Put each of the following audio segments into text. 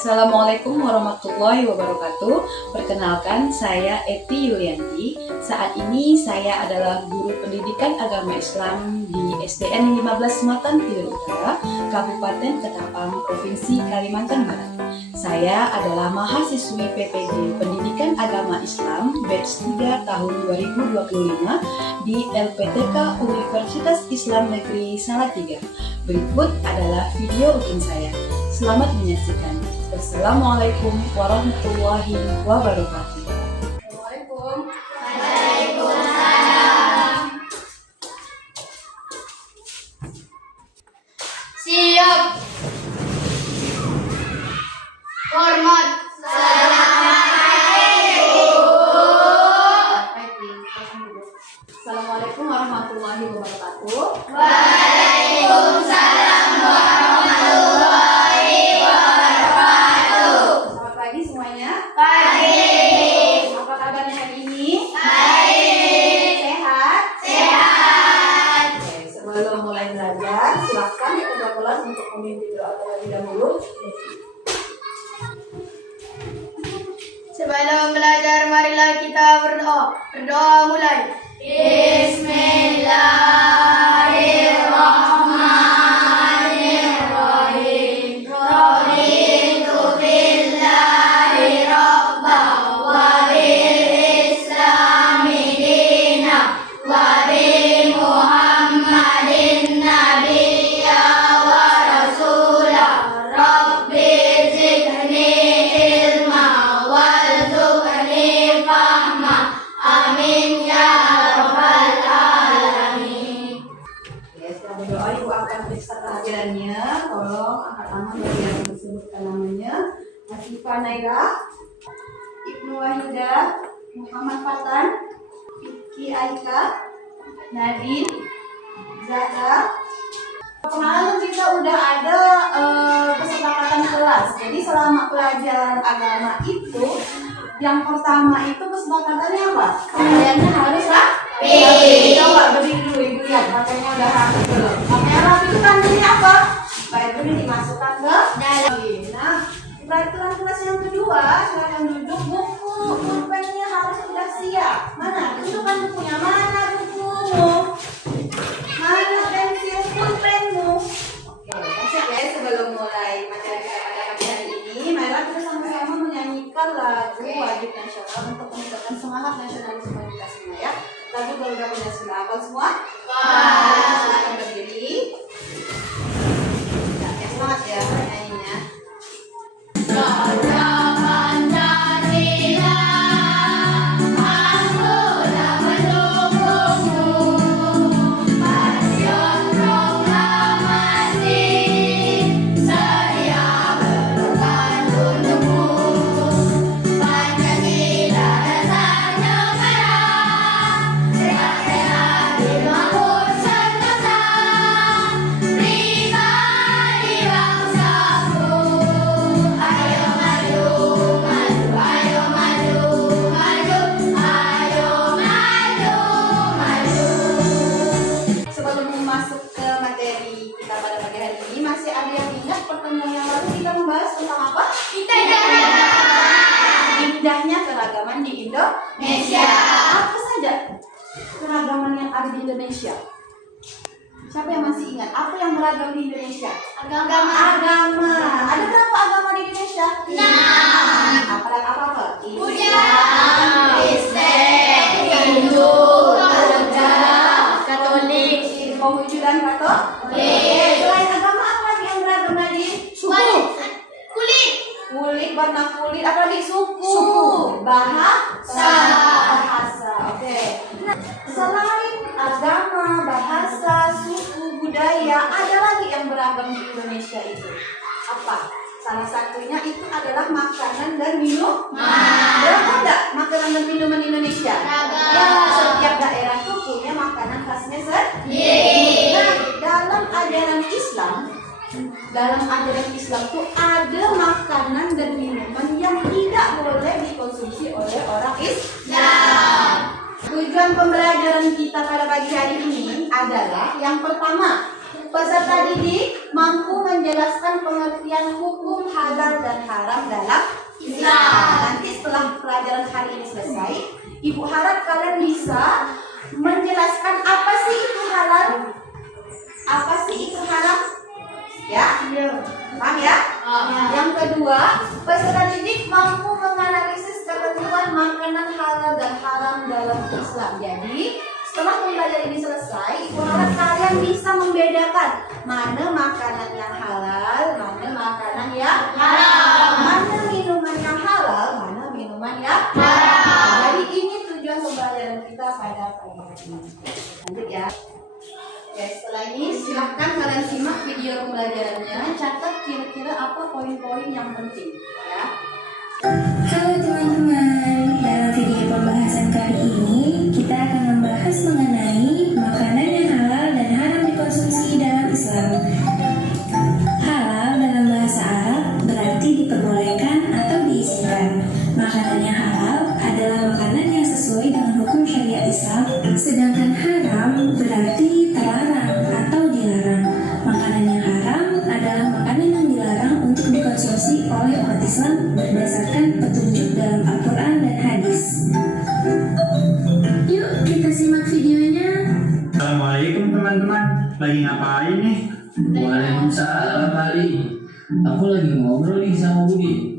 Assalamualaikum warahmatullahi wabarakatuh. Perkenalkan, saya Eti Yulianti. Saat ini saya adalah guru pendidikan agama Islam di SDN 15 Matan Timur Utara, Kabupaten Ketapang, Provinsi Kalimantan Barat. Saya adalah mahasiswi PPG Pendidikan Agama Islam batch 3 tahun 2025 di LPTK Universitas Islam Negeri Salatiga. Berikut adalah video ujian saya. Selamat menyaksikan. Wassalamualaikum warahmatullahi wabarakatuh. Assalamualaikum. Waalaikumsalam. Siap. Hormat. Assalamualaikum warahmatullahi wabarakatuh. Waalaikumsalam warahmatullahi wabarakatuh. Selamat pagi semuanya. Pagi. Apa kabarnya hari ini? Baik. Sehat? Sehat. Oke, sebelum mulai belajar, silakan ketua kelas untuk memimpin doa terlebih dahulu. Sebelum belajar, marilah kita berdoa. Berdoa mulai. Bismillahirrahmanirrahim. Raditu billahi rabba wa bil islami dina wa bi Muhammadin nabiyya wa rasula. Rabbi zidni ilma warzuqni fahma. Amin ya rabbal alamin. Oke, setelah berdoa Ibu akan periksa kehadirannya. Tolong angkat tangan bagi yang disebutkan namanya. Hasifa Naira, Ibnu Wahida, Muhammad Fatan, Iki Aika, Nadine, Zahra. Kemarin kita udah ada kesepakatan kelas. Jadi selama pelajaran agama itu, yang pertama itu kesepakatannya apa? Kaliannya harus rapi. Coba berdiri dulu Ibu lihat, pakainya udah rapi belum? Pakainya rapi itu tandanya apa? Baik, ini dimasukkan ke dalam. Nah, peraturan kelas yang kedua, silakan duduk. Buku pulpennya harus sudah siap. Mana? Tunjukkan bukunya. Mana bukumu? Mana pensil pulpenmu? Oke, siap ya. Sebelum mulai materi kita pada pagi hari ini, marilah kita sama-sama menyanyikan lagu wajib nasional untuk meningkatkan semangat nasionalisme kita semua ya. Lagu Garuda Pancasila, hafal semua? Silakan berdiri. Ya, semangat ya nyanyinya. Garuda Pancasila, aku dah mendukungmu. Pasion proklamasi, sedia berkorban untukmu. Pancasila dasar negara, rela dibangun sentosa. Pribadi bangsaku, ayo maju, maju, ayo maju, maju, ayo maju, maju. Sebelum masuk ke materi kita pada pagi hari ini, masih ada yang ingat pertemuan yang lalu kita membahas tentang apa? Indahnya keragaman di Indonesia. Apa saja keragaman yang ada di Indonesia? Siapa yang masih ingat? Apa yang beragam di Indonesia? Agama. Agama. Ada berapa agama di Indonesia? 6. Apa? Buddha, Kristen, Hindu, Buddha, Katolik, Konghucu dan Katolik. Selain agama apa lagi yang beragam tadi? kulit, Warna kulit, apa lagi? Suku. Bahasa. Oke. Nah, selain agama, bahasa, suku, budaya, ada lagi yang beragam di Indonesia itu. Apa? Salah satunya itu adalah makanan dan minuman. Beragam nggak makanan dan minuman Indonesia? Beragam. Ya, setiap daerah tuh punya makanan khasnya sendiri. Nah, dalam ajaran Islam tuh ada makanan dan minuman yang tidak boleh dikonsumsi oleh orang Islam. Tujuan pembelajaran kita pada pagi hari ini adalah yang pertama, Peserta didik mampu menjelaskan pengertian hukum halal dan haram dalam Islam. Nanti setelah pelajaran hari ini selesai, Ibu harap kalian bisa menjelaskan apa sih itu halal, apa sih itu haram. Ya? Paham ya? Yang kedua, peserta didik mampu menganalisis ketentuan makanan halal dan haram dalam Islam. Jadi, setelah pembelajaran ini selesai, Ibu harap kalian bisa membedakan mana makanan yang halal, mana makanan yang haram, mana minuman yang halal, mana minuman yang haram. Jadi ini tujuan pembelajaran kita pada pagi ini. Lanjut ya. Oke, setelah ini silahkan kalian simak video pembelajarannya, catat kira-kira apa poin-poin yang penting ya. Halo teman-teman, dalam video pembahasan kali ini kita akan membahas mengenai makanan yang halal dan haram dikonsumsi dalam Islam. Halal dalam bahasa Arab berarti diperbolehkan atau diizinkan. Makanan yang halal adalah makanan yang sesuai dengan hukum syariat Islam, sedangkan haram berarti terlarang atau dilarang. Makanan yang haram adalah makanan yang dilarang untuk dikonsumsi oleh umat Islam berdasarkan petunjuk dalam Al-Quran dan hadis. Yuk kita simak videonya. Assalamualaikum teman-teman, lagi ngapain nih? Waalaikumsalam Ali. Aku lagi ngobrol nih sama Budi.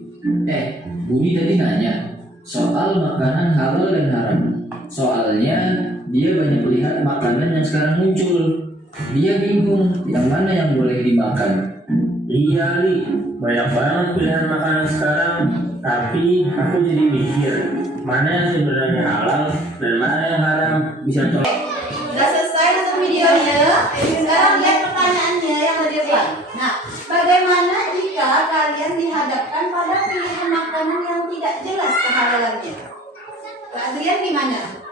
Budi tadi nanya soal makanan halal dan haram. Soalnya dia banyak lihat makanan yang sekarang muncul. Dia bingung yang mana yang boleh dimakan. Iya Li, banyak banget pilihan makanan sekarang. Tapi aku jadi mikir, mana yang sebenarnya halal dan mana yang haram. Bisa coba. Sudah selesai nonton videonya. Sekarang lihat pertanyaannya yang ada di depan. Nah, bagaimana jika kalian dihadapkan pada pilihan makanan yang tidak jelas kehalalannya? Kak Adrian gimana?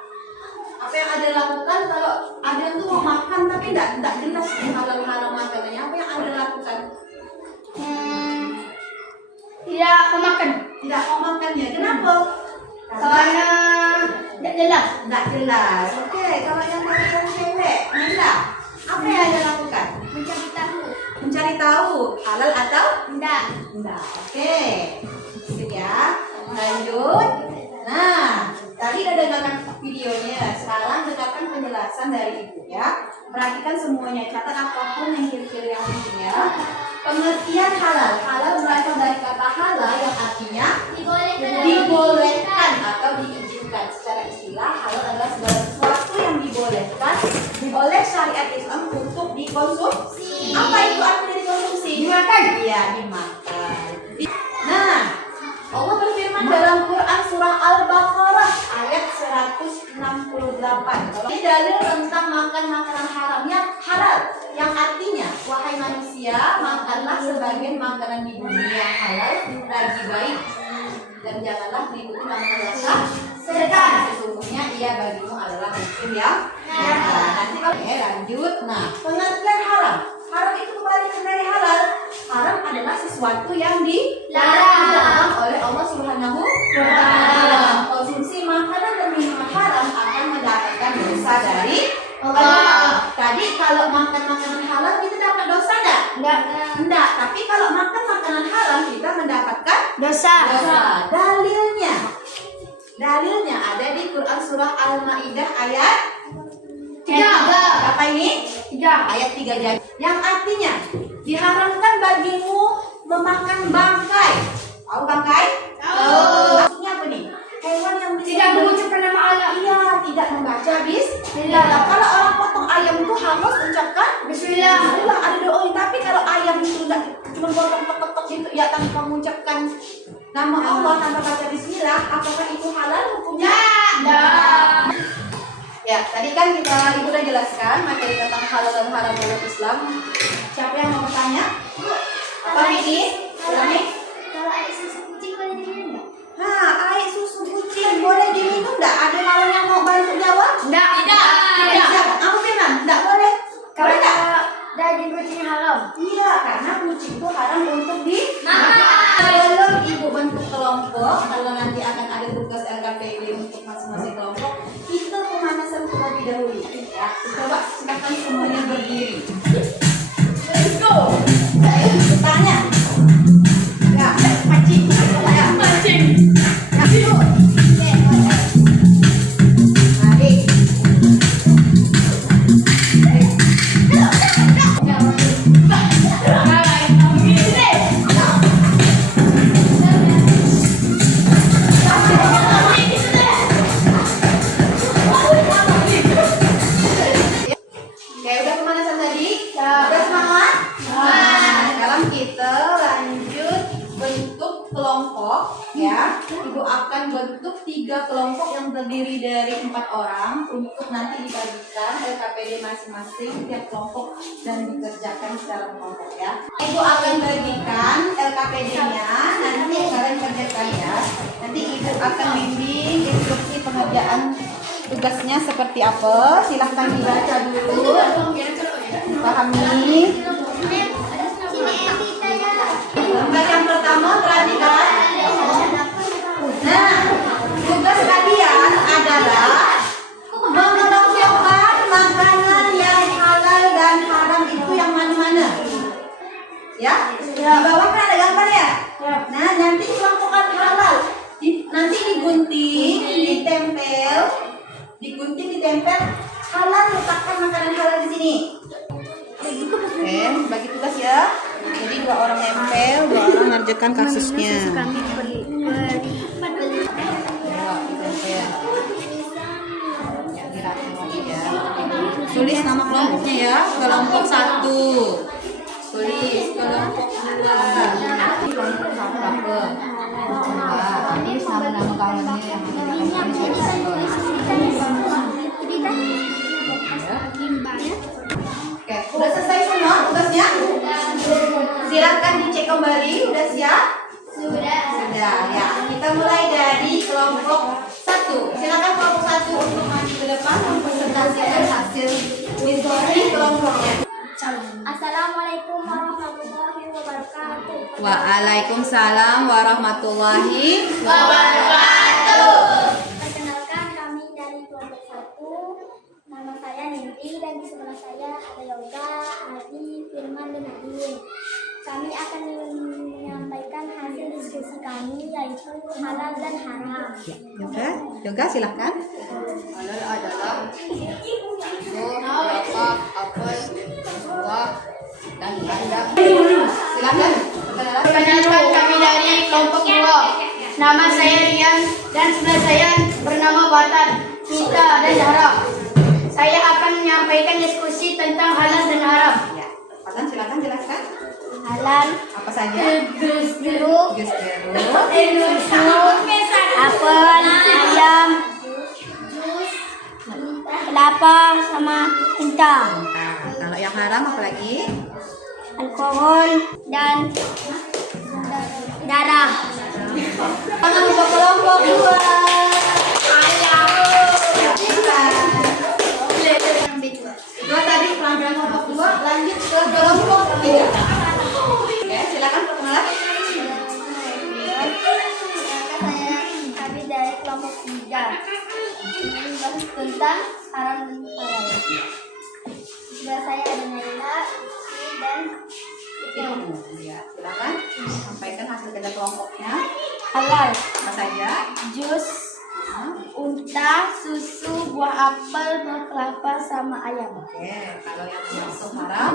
Apa yang ada lakukan kalau ada tuh mau makan tapi tidak jelas halal haram makanannya? Apa yang ada lakukan? Tidak memakan. Tidak mau makannya. Kenapa? Karena tidak jelas. Tidak jelas. Oke, kalau yang cewek, Nanda, apa yang ada lakukan? Mencari tahu. Mencari tahu halal atau Tidak. enggak. Oke. Sip ya. Lanjut. Nah, tadi udah dengarkan videonya. Sekarang dengarkan penjelasan dari Ibu ya. Perhatikan semuanya, catat apapun yang kira-kira yang penting ya. Pengertian halal. Halal berasal dari kata halal yang artinya dibolehkan atau diizinkan. Secara istilah, halal adalah segala sesuatu yang dibolehkan oleh syariat Islam untuk dikonsumsi. Apa itu artinya dikonsumsi? Dimakan. Iya, dimakan. Nah, Allah berfirman dalam Quran surah Al-Baqarah ayat 168. Ini dalil tentang makan makanan haram yang halal, yang artinya wahai manusia, makanlah sebagian makanan di dunia yang halal lagi baik dan janganlah mengikuti langkah dosa setan, sesungguhnya ia bagimu adalah musuh yang nyata. Nanti kalau lanjut. Nah, pengertian haram. Haram itu kembali dari halal. Haram adalah sesuatu yang dilarang oleh Allah Subhanahu wa Ta'ala. Konsumsi makanan dan minuman haram akan mendapatkan dosa dari Allah. Tadi kalau makan makanan halal kita dapat dosa enggak? Enggak. Tapi kalau makan makanan haram kita mendapatkan Dosa. Dalilnya ada di Quran surah Al-Maidah ayat 3. Apa ini? 3. Ayat 3 jadi. Yang artinya diharamkan bagimu memakan bangkai. Tahu bangkai? Tahu. Maksudnya apa nih? Hewan yang Tidak mengucapkan nama Allah. Iya, tidak membaca bismillah. Kalau orang potong ayam itu harus ucapkan Bismillah. bismillah, ada doanya. Tapi kalau ayam itu enggak cuma potong tek gitu ya tanpa mengucapkan nama Allah, tanpa baca bismillah, apakah itu halal hukumnya? Tidak. Ya, tadi kan Ibu udah jelaskan materi tentang halal dan haram dalam Islam. Siapa yang mau bertanya? Apa ini? Kalau air susu kucing boleh diminum nggak? Nah, air susu kucing boleh diminum enggak? Ada kawan yang mau bantu jawab? Tidak. Aku bilang enggak boleh. Boleh enggak? Daging kucing haram. Iya, karena kucing itu haram untuk Makan. Sebelum Ibu bentuk kelompok, kalau nanti akan ada tugas LKPD untuk masing-masing kelompok, kita pemanasan terlebih dahulu. Ya, coba silakan semuanya berdiri. terdiri dari 4 orang untuk nanti dibagikan LKPD masing-masing tiap kelompok dan dikerjakan secara kelompok ya. Ibu akan bagikan LKPD-nya, nanti kalian kerjakan ya. Nanti ibu akan bimbing instruksi pengerjaan tugasnya seperti apa. Silahkan dibaca dulu, dipahami. Lembar yang pertama perhatikan. Nah, tugas kalian adalah mengelompokkan makanan yang halal dan haram itu yang mana-mana. Ya, di bawah kan ada gambar ya. Nah, nanti kelompokkan halal. Nanti digunting, ditempel. Halal, letakkan makanan halal di sini. Oke, bagi tugas ya. Jadi 2 orang nempel, 2 orang ngerjakan kasusnya. Tulis nama kelompoknya ya. Kelompok 1. Tulis kelompok 2. Kelompok 1 tulis nama kawannya yang Oke, udah selesai semua tugasnya? Silakan dicek kembali, udah siap? Sudah ya. Kita mulai dari kelompok 1. Silakan kelompok 1 untuk maju ke depan mempresentasikan hasil diskusi kelompoknya. Assalamualaikum warahmatullahi wabarakatuh. Waalaikumsalam warahmatullahi wabarakatuh. Perkenalkan, kami dari kelompok 1. Nama saya Ninti dan di sebelah saya ada Yoga, Adi, Firman, dan Nadine. Kami akan menyampaikan hasil diskusi kami yaitu halal dan haram. Yoga silahkan. Halal adalah kelapa, apel, buah, dan ganda. Silahkan. Perkenalkan, kami dari kelompok 2. Nama saya Rian dan sebelah saya bernama Batar, Mita, dan Zahra. Saya akan menyampaikan diskusi tentang halal dan haram. Ya, silakan jelaskan. Halal, Apa saja? jus jeruk, Jeruk, apel, ayam, kelapa, sama kentang, Kalau yang haram apa lagi? alkohol, dan darah. Tangan untuk kelompok 2. Dua tadi penampilan kelompok 2, lanjut ke kelompok 3. Oke, silakan perkenalan. Kami dari kelompok 3 membahas tentang haram dan halal. Sebelah saya ada Naila, Rizky, dan Ya, silakan sampaikan hasil kerja kelompoknya. halal, Apa saja? jus, unta, susu, buah apel, buah kelapa, sama ayam. Oke, kalau yang masuk haram.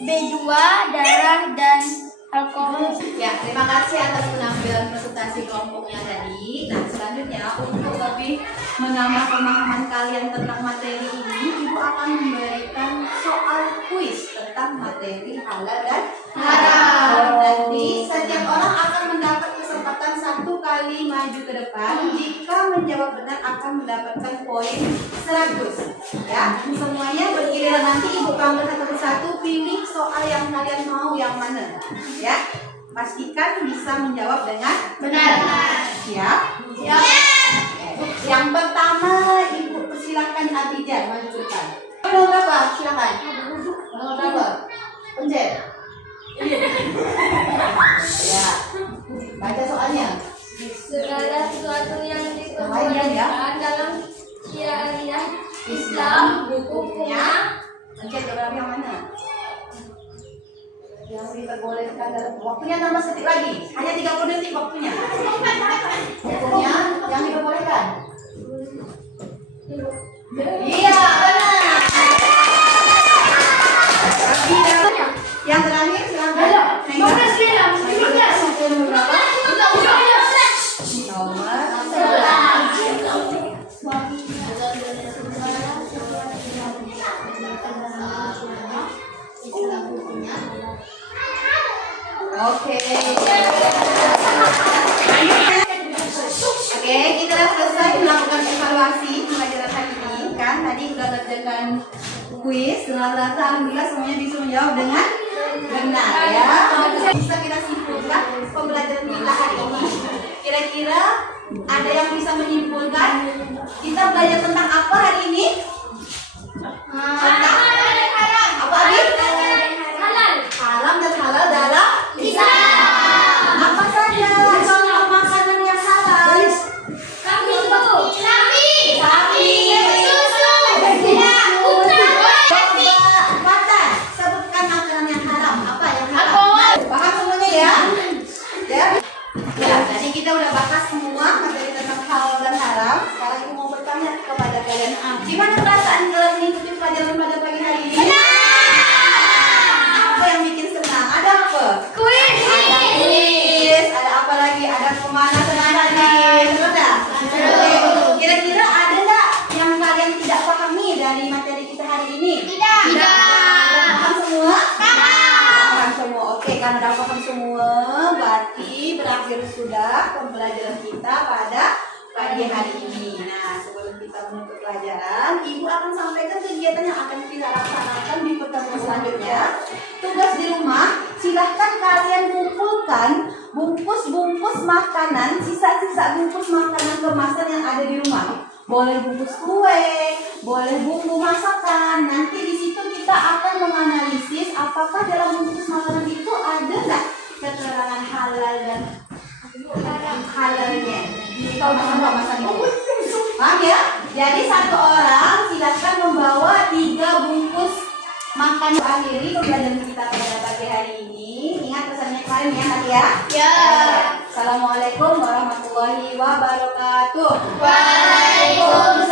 B2, darah, dan alkohol. Ya, terima kasih atas penampilan presentasi kelompoknya tadi. Nah, selanjutnya untuk lebih menambah pemahaman kalian tentang materi ini, Ibu akan memberikan soal kuis tentang materi halal dan haram. Nanti setiap orang akan mendapat kesempatan 1 kali maju ke depan. Jika menjawab benar akan mendapatkan poin 100. Ya, semuanya bergiliran, nanti Ibu panggil satu persatu, pilih soal yang kalian mau yang mana. Ya, pastikan bisa menjawab dengan benar. Siap? Siap. Yang pertama, Ibu persilakan Adija maju ke depan. Nomor berapa? Silakan. Nomor berapa? Pencet. Ya. Baca soalnya. Segala sesuatu yang ya. diperbolehkan dalam syariat Islam hukumnya. Pencet beberapa yang mana? Yang diperbolehkan dalam waktunya tambah sedikit lagi. Hanya 30 detik waktunya. Hukumnya yang diperbolehkan. Iya, benar. Yang terakhir silakan. Nomor berapa? Oke. Oke, kita selesai melakukan evaluasi. sudah ngerjakan kuis, rata-rata alhamdulillah semuanya bisa menjawab dengan benar ya. Bisa kita simpulkan pembelajaran kita hari ini. Kira-kira ada yang bisa menyimpulkan kita belajar tentang apa hari ini? Tentang apa Abi? Haram dan halal dalam Islam. Apa saja contoh makanan yang halal? Coba sebutkan makanan yang haram. Apa yang haram? Paham semuanya ya? Ya, tadi kita udah bahas semua materi tentang halal dan haram. Sekarang aku mau bertanya kepada kalian. Gimana perasaan kalian mengikuti pelajaran pada pagi hari ini? Apa yang bikin senang? Ada apa? Kuis. Ada kuis. Ada apa lagi? Ada pemanasan lagi. Sudah? Kira-kira ada nggak yang kalian tidak pahami dari materi kita hari ini? Tidak. Paham semua? Paham semua. Oke, karena udah paham semua, berarti berakhir sudah pembelajaran kita pada pagi hari ini. Nah, sebelum kita menutup pelajaran, Ibu akan sampaikan kegiatan yang akan kita laksanakan di pertemuan selanjutnya. Tugas di rumah, silahkan kalian kumpulkan bungkus-bungkus makanan, sisa-sisa bungkus makanan kemasan yang ada di rumah. Boleh bungkus kue, boleh bumbu masakan. Nanti di situ kita akan menganalisis apakah dalam bungkus makanan itu ada nggak keterangan halal dan halalnya di kemasan itu. Paham ya? Jadi satu orang silakan membawa 3 bungkus makan. Akhiri pembelajaran kita pada pagi hari ini. Ingat pesannya kemarin ya, Nadia ya. Ya. Assalamualaikum warahmatullahi wabarakatuh. Waalaikumsalam.